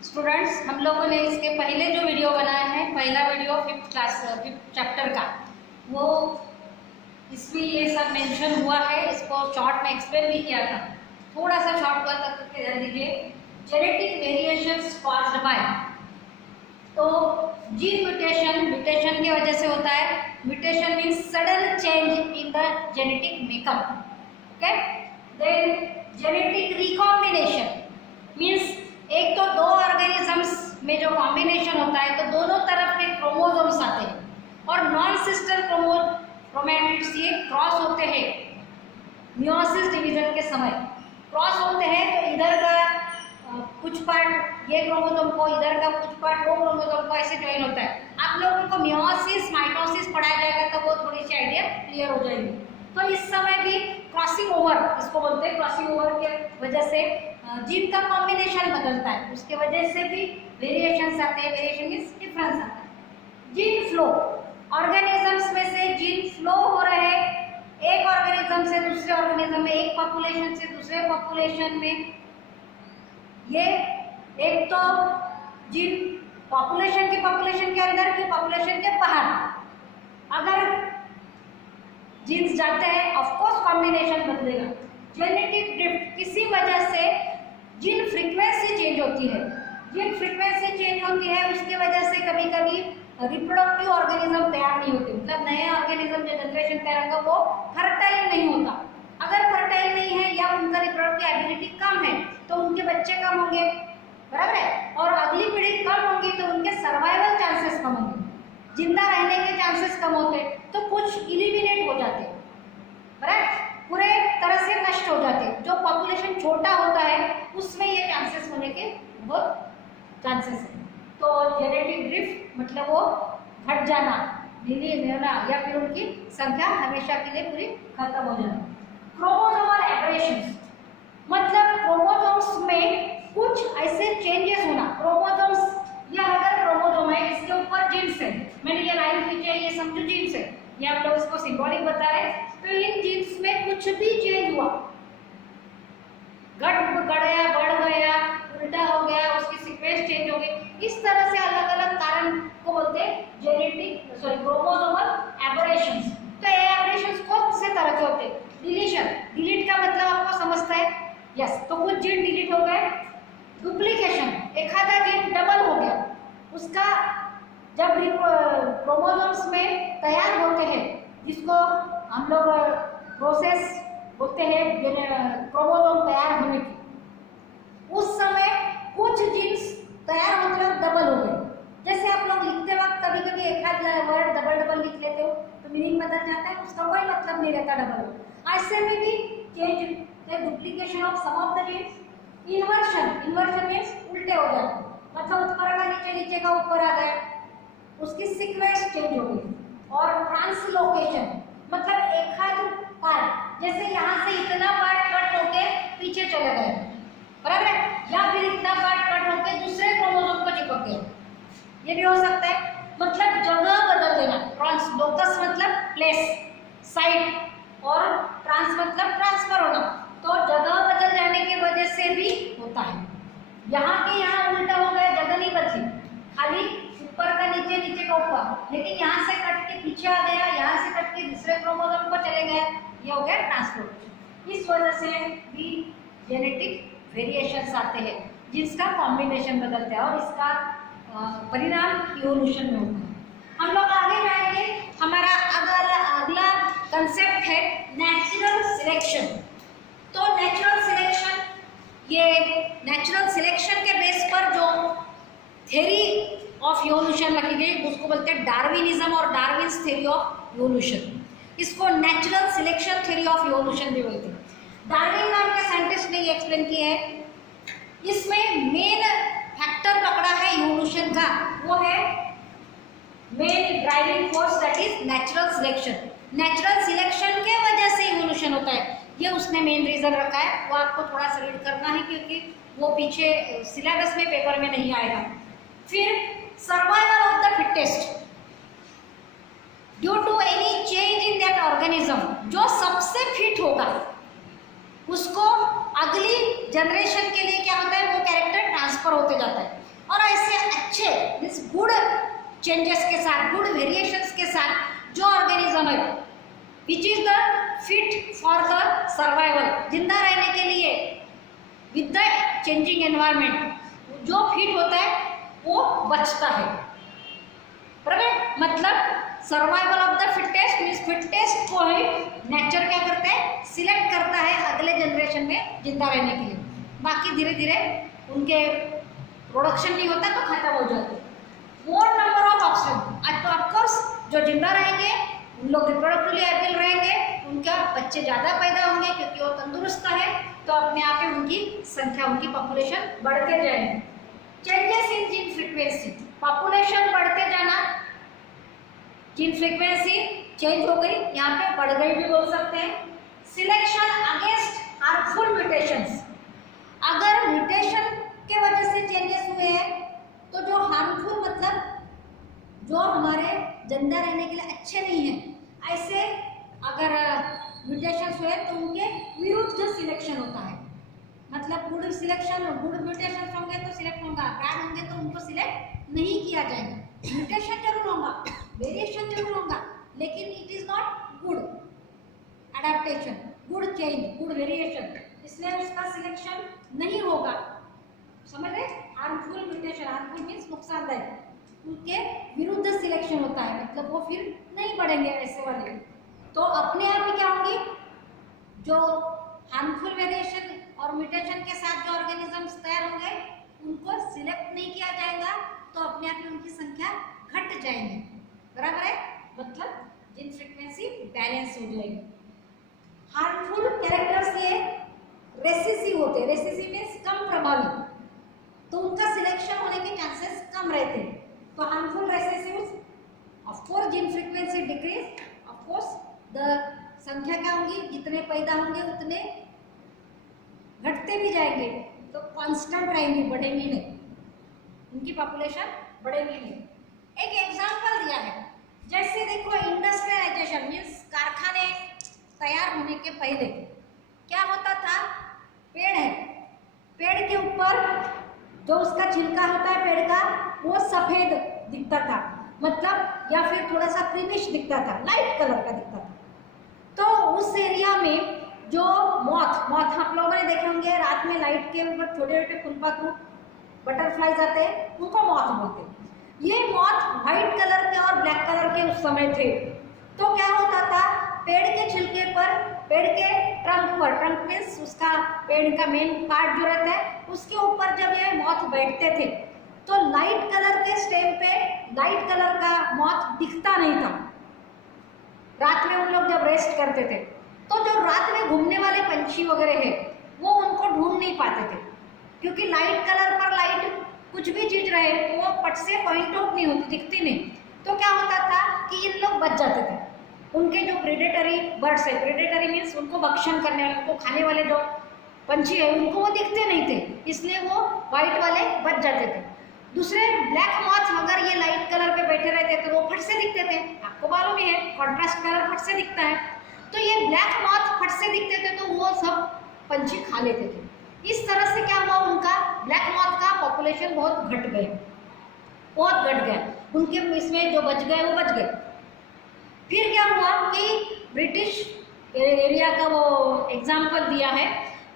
Students, हम लोगों ने इसके पहले जो वीडियो बनाया है, पहला वीडियो 5th चैप्टर का, वो इसमें ये सब मेंशन हुआ है। इसको शॉर्ट में एक्सप्लेन भी किया था। थोड़ा सा शॉर्ट हुआ तक करके ध्यान दीजिए। जेनेटिक वेरिएशंस कॉज्ड बाय, तो जीन म्यूटेशन की वजह से होता है। Mutation means sudden change in the genetic makeup. Okay, then genetic recombination means एक तो दो ऑर्गेनिजम्स में जो कॉम्बिनेशन होता है तो दोनों तरफ के क्रोमोसोम्स आते हैं और नॉन सिस्टर क्रोमैटिड्स ये क्रॉस होते हैं। मियोसिस डिवीजन के समय क्रॉस होते हैं तो इधर का कुछ पार्ट ये क्रोमोसोम को, इधर का कुछ पार्ट वो क्रोमोसोम को ऐसे ज्वाइन होता है। आप लोगों को मियोसिस माइटोसिस पढ़ाया जाएगा तो वो थोड़ी सी आइडिया क्लियर हो जाएगी। तो इस समय भी क्रॉसिंग ओवर इसको बोलते हैं। क्रॉसिंग ओवर के वजह से जीन का कॉम्बिनेशन बदलता है, उसके वजह से भी वेरिएशंस आते हैं। वेरिएशन मींस डिफरेंस आता है। जीन फ्लो, ऑर्गेनिजम्स में से जीन फ्लो हो रहे हैं एक ऑर्गेनिज्म से दूसरे ऑर्गेनिज्म में, एक पॉपुलेशन से दूसरे पॉपुलेशन में। ये एक तो जीन पॉपुलेशन के अंदर की पॉपुलेशन के बाहर अगर जीन्स जाते हैं, ऑफ कोर्स कॉम्बिनेशन बदलेगा। जेनेटिक ड्रिफ्ट, किसी वजह से जीन फ्रीक्वेंसी चेंज होती है। जीन फ्रीक्वेंसी चेंज होती है, उसकी वजह से कभी कभी रिप्रोडक्टिव ऑर्गेनिज्म तैयार नहीं होते। मतलब नए ऑर्गेनिज्म जो जनरेशन तैयार होगा वो फर्टाइल नहीं होता। अगर फर्टाइल नहीं है या उनका रिप्रोडक्टिव एबिलिटी कम है तो उनके बच्चे कम होंगे, बराबर है। और अगली पीढ़ी कम होगी तो उनके सर्वाइवल चांसेस कम होंगे, जिंदा रहने के चांसेस कम होते, तो कुछ इलिमिनेट हो जाते, बराबर, पूरे तरह से नष्ट हो जाते। जो पॉपुलेशन छोटा होता है उसमें ये चांसेस होने के बहुत चांसेस है। तो जेनेटिक ड्रिफ्ट मतलब वो घट जाना, धीरे होना, या फिर उनकी संख्या हमेशा के लिए पूरी खत्म हो जाना। क्रोमोसोमल एब्रेशंस मतलब क्रोमोसोम्स में कुछ ऐसे चेंजेस होना। क्रोमोसोम्स, यह अगर क्रोमोसोम है इसके ऊपर जीन्स है, मैंने ये लाइन खींची है, ये समझो जीन्स है, ये आप लोग इसको सिंबॉलिक बता रहे हैं। तो इन जीन्स में कुछ भी चेंज हुआ, बढ़ गया, उल्टा हो गया, उसकी सीक्वेंस चेंज हो गई, इस तरह से अलग अलग कारण को बोलते हैं क्रोमोसोमल एब्रेशंस। तो ये एब्रेशंस कौन से तरह के होते हैं? डिलीशन, डिलीट का मतलब आपको समझता है, यस। तो कुछ जीन डिलीट हो गए। डुप्लीकेशन, एखादा जीन डबल हो गया, उसका जब क्रोमोसोम्स में तैयार होते हैं, जिसको हम लोग प्रोसेस बोलते हैं क्रोमोसोम तैयार होने की, उस समय कुछ जीन्स तैयार होते वक्त डबल हो गए। जैसे आप लोग लिखते वक्त कभी कभी एक आध वर्ड डबल लिख लेते हो तो मीनिंग बदल जाता है, उसका कोई मतलब नहीं रहता डबल। ऐसे में भी change, duplication of some of the genes. Inversion means उल्टे हो जाते, मतलब ऊपर का नीचे का ऊपर आ गया, उसकी सीक्वेंस चेंज हो गई। और ट्रांसलोकेशन मतलब एक आध पार्ट, जैसे यहाँ से इतना पार्ट कट होके पीछे चले गए, बराबर है, या फिर इतना पार्ट कट होके दूसरे क्रोमोसोम को चिपक गया, ये भी हो सकता है। मतलब जगह बदल देना। ट्रांसलोकस मतलब प्लेस, साइड, और ट्रांस मतलब ट्रांसफर होना। तो जगह बदल जाने की वजह से भी होता है। यहाँ के यहाँ उल्टा हो गया, जगह नहीं बदली, खाली ऊपर का नीचे का ऊपर, लेकिन यहाँ से कट के पीछे आ गया, यहाँ से कट के दूसरे क्रोमोसोम को चले गए, ये हो गया ट्रांसलोकेशन। इस वजह से भी जेनेटिक वेरिएशंस आते हैं जिसका कॉम्बिनेशन बदलता है और इसका परिणाम इवोल्यूशन में होता है। हम लोग आगे जाएंगे। हमारा अगला कंसेप्ट है नेचुरल सिलेक्शन। तो नेचुरल सिलेक्शन, ये नेचुरल सिलेक्शन के बेस पर जो थ्योरी ऑफ इवोल्यूशन रखी गई उसको बोलते हैं डार्विनिज्म और डार्विन्स थ्योरी ऑफ इवोल्यूशन। इसको natural selection theory of evolution भी बोलते हैं। डार्विन नाम के साइंटिस्ट ने ये एक्सप्लेन किया है। इसमें मेन फैक्टर पकड़ा है इवोल्यूशन का, वो है main driving force, that is natural selection. Natural selection के वजह से इवोल्यूशन होता है, ये उसने मेन रीजन रखा है। वो आपको थोड़ा सा रीड करना है क्योंकि वो पीछे सिलेबस में पेपर में नहीं आएगा। फिर survival of the fittest due to any change in that organism, जो सबसे फिट होगा उसको अगली जनरेशन के लिए क्या होता है, वो कैरेक्टर ट्रांसफर होते जाता है। और ऐसे अच्छे मीन्स गुड चेंजेस के साथ, गुड वेरिएशंस के साथ जो ऑर्गेनिज्म है which is the fit for the survival, जिंदा रहने के लिए विद द चेंजिंग एनवायरनमेंट, जो फिट होता है वो बचता है। बराबर, मतलब survival of the fittest means fittest को ही नेचर क्या करता है, सिलेक्ट करता है अगले जनरेशन में जिंदा रहने के लिए। बाकी धीरे धीरे उनके प्रोडक्शन नहीं होता तो खत्म हो जाते। मोर नंबर ऑफ ऑप्शन, तो ऑफकोर्स जो जिंदा रहेंगे उन लोग रिप्रोडक्टिवली एबल रहेंगे, उनका बच्चे ज़्यादा पैदा होंगे क्योंकि वो तंदुरुस्त है, तो अपने आप ही उनकी संख्या, उनकी पॉपुलेशन बढ़ते जाएंगे। Changes in gene frequency, population बढ़ते जाना, जीन फ्रीक्वेंसी चेंज हो गई, यहाँ पे बढ़ गई भी बोल सकते हैं। सिलेक्शन अगेंस्ट हार्मफुल म्यूटेशंस, अगर म्यूटेशन के वजह से चेंजेस हुए हैं तो जो हार्मफुल मतलब जो हमारे जिंदा रहने के लिए अच्छे नहीं है, ऐसे अगर म्यूटेशंस हुए तो उनके विरुद्ध सिलेक्शन होता है। मतलब गुड सिलेक्शन, गुड म्यूटेशन होंगे तो सिलेक्ट होगा, बैड होंगे तो उनको सिलेक्ट नहीं किया जाएगा। म्यूटेशन जरूर होगा, वेरिएशन जरूर होगा, लेकिन it is not good adaptation, good change, good variation, इसलिए उसका सिलेक्शन नहीं होगा। समझ रहे, हार्मफुल म्यूटेशन, हार्मफुल मीन्स नुकसानदायक, उनके विरुद्ध सिलेक्शन होता है, मतलब वो फिर नहीं बढ़ेंगे ऐसे वाले। तो अपने आप ही क्या होंगी, जो हार्मफुल वेरिएशन और म्यूटेशन के साथ जो ऑर्गेनिजम्स तैयार होंगे उनको सिलेक्ट नहीं किया जाएगा, तो अपने आप ही उनकी संख्या घट जाएंगे। बराबर है, मतलब जीन फ्रीक्वेंसी बैलेंस हो जाएगी। हार्मफुल कैरेक्टर्स ये रेसेसिव होते हैं, रेसेसिव मीन्स कम प्रभावी, तो उनका सिलेक्शन होने के चांसेस कम रहते हैं। तो harmful recessives of course gene frequency decrease, of course the संख्या क्या होगी, जितने पैदा होंगे उतने घटते भी जाएंगे, तो कांस्टेंट रहेंगी, बढ़ेंगी नहीं, उनकी पॉपुलेशन बढ़ेगी नहीं। एक एग्जांपल दिया है, जैसे देखो इंडस्ट्रियलाइजेशन मीन्स कारखाने तैयार होने के पहले क्या होता था, पेड़ है, पेड़ के ऊपर जो उसका छिलका होता है पेड़ का वो सफेद दिखता था, मतलब या फिर थोड़ा सा क्रीमिश दिखता था, लाइट कलर का दिखता था। तो उस एरिया में जो मॉथ आप लोगों ने देखे होंगे, रात में लाइट के ऊपर छोटे छोटे फुलपाखू बटरफ्लाईज आते हैं, उनको मॉथ बोलते हैं। ये मॉथ व्हाइट कलर के और ब्लैक कलर के उस समय थे। तो क्या होता था, पेड़ के छिलके पर, पेड़ के ट्रंक पर, ट्रंक मीन्स उसका पेड़ का मेन पार्ट जो रहता है उसके ऊपर जब ये मॉथ बैठते थे तो लाइट कलर के स्टेम पे लाइट कलर का मॉथ दिखता नहीं था। रात में उन लोग जब रेस्ट करते थे तो जो रात में घूमने वाले पंछी वगैरह है वो उनको ढूंढ नहीं पाते थे, क्योंकि लाइट कलर पर लाइट कुछ भी चीज रहे वो पट से पॉइंट आउट नहीं होती, दिखती नहीं। तो क्या होता था कि इन लोग बच जाते थे, उनके जो प्रेडेटरी बर्ड्स है, प्रेडेटरी मीन्स उनको भक्षण करने वाले, उनको खाने वाले जो पंछी है उनको वो दिखते नहीं थे, इसलिए वो व्हाइट वाले बच जाते थे। दूसरे ब्लैक मॉथ अगर ये लाइट कलर पे बैठे रहते तो वो फट से दिखते थे, आपको मालूम ही है कॉन्ट्रास्ट कलर फट से दिखता है। तो ये ब्लैक मॉथ फट से दिखते थे तो वो सब पंछी खा लेते थे। इस तरह से क्या हुआ, उनका ब्लैक मॉथ का पॉपुलेशन बहुत घट गया, उनके इसमें जो बच गए वो बच गए। फिर क्या हुआ कि ब्रिटिश एरिया का वो एग्जाम्पल दिया है,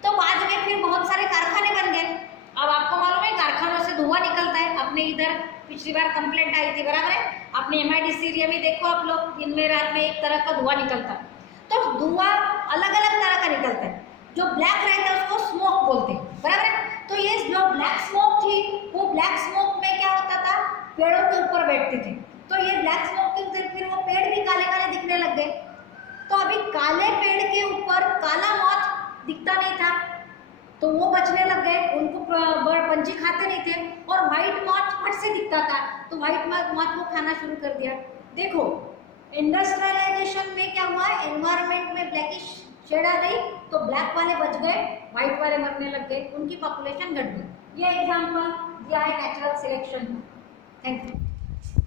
तो बाद में फिर बहुत सारे कारखाने बन गए। अब आपको मालूम है कारखानों से धुआं निकलता है, अपने इधर पिछली बार कंप्लेंट आई थी, बराबर है, अपने MIDC एरिया में देखो आप लोग, दिन में रात में एक तरह का धुआं निकलता है। तो धुआं अलग अलग तरह का निकलता है, जो ब्लैक रहता है उसको स्मोक बोलते हैं, बराबर है। तो ये जो ब्लैक स्मोक थी वो ब्लैक स्मोक में क्या होता था, पेड़ों के ऊपर बैठते थे, तो ये ब्लैक स्मोक के ऊपर फिर वो पेड़ भी काले काले दिखने लग गए। तो अभी काले पेड़ के ऊपर काला मॉथ दिखता नहीं था तो वो बचने लग गए, उनको पंछी खाते नहीं थे, और व्हाइट मॉथ फट से दिखता था तो व्हाइट मॉथ को खाना शुरू कर दिया। देखो इंडस्ट्रियलाइजेशन में क्या हुआ, एनवायरनमेंट में ब्लैकिश शेड आ गई तो ब्लैक वाले बच गए, व्हाइट वाले मरने लग गए, उनकी पॉपुलेशन घट गई। ये एग्जांपल दिया है नेचुरल सिलेक्शन। Thank you.